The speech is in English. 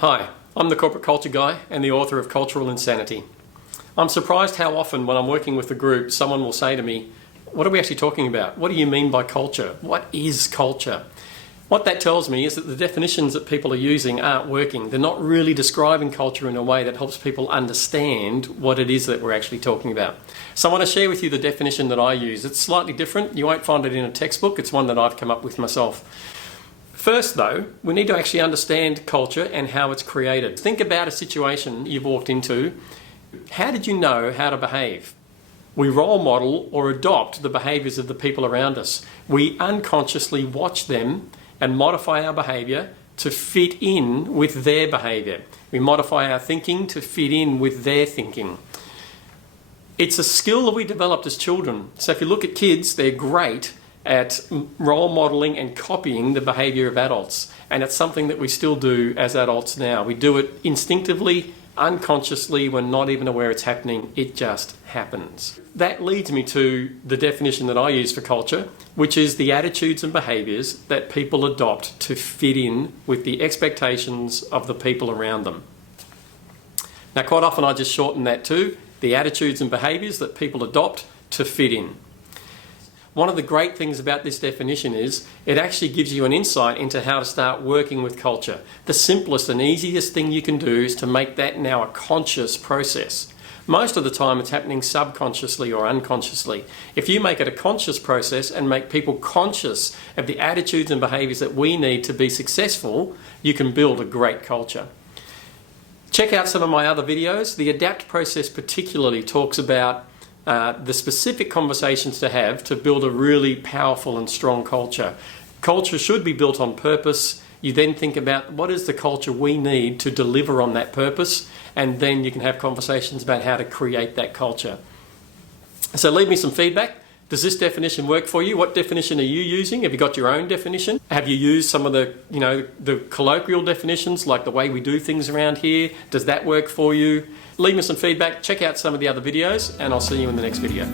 Hi, I'm the Corporate Culture Guy and the author of Cultural Insanity. I'm surprised how often when I'm working with a group, someone will say to me, what are we actually talking about? What do you mean by culture? What is culture? What that tells me is that the definitions that people are using aren't working. They're not really describing culture in a way that helps people understand what it is that we're actually talking about. So I want to share with you the definition that I use. It's slightly different. You won't find it in a textbook. It's one that I've come up with myself. First though, we need to actually understand culture and how it's created. Think about a situation you've walked into. How did you know how to behave? We role model or adopt the behaviours of the people around us. We unconsciously watch them and modify our behaviour to fit in with their behaviour. We modify our thinking to fit in with their thinking. It's a skill that we developed as children. So if you look at kids, they're great at role modelling and copying the behaviour of adults. And it's something that we still do as adults now. We do it instinctively, unconsciously, we're not even aware it's happening, it just happens. That leads me to the definition that I use for culture, which is the attitudes and behaviours that people adopt to fit in with the expectations of the people around them. Now quite often I just shorten that to the attitudes and behaviours that people adopt to fit in. One of the great things about this definition is it actually gives you an insight into how to start working with culture. The simplest and easiest thing you can do is to make that now a conscious process. Most of the time it's happening subconsciously or unconsciously. If you make it a conscious process and make people conscious of the attitudes and behaviours that we need to be successful, you can build a great culture. Check out some of my other videos. The ADAPT process particularly talks about the specific conversations to have to build a really powerful and strong culture. Culture should be built on purpose. You then think about what is the culture we need to deliver on that purpose, and then you can have conversations about how to create that culture. So leave me some feedback. Does this definition work for you? What definition are you using? Have you got your own definition? Have you used some of the, the colloquial definitions, like the way we do things around here? Does that work for you? Leave me some feedback, check out some of the other videos, and I'll see you in the next video.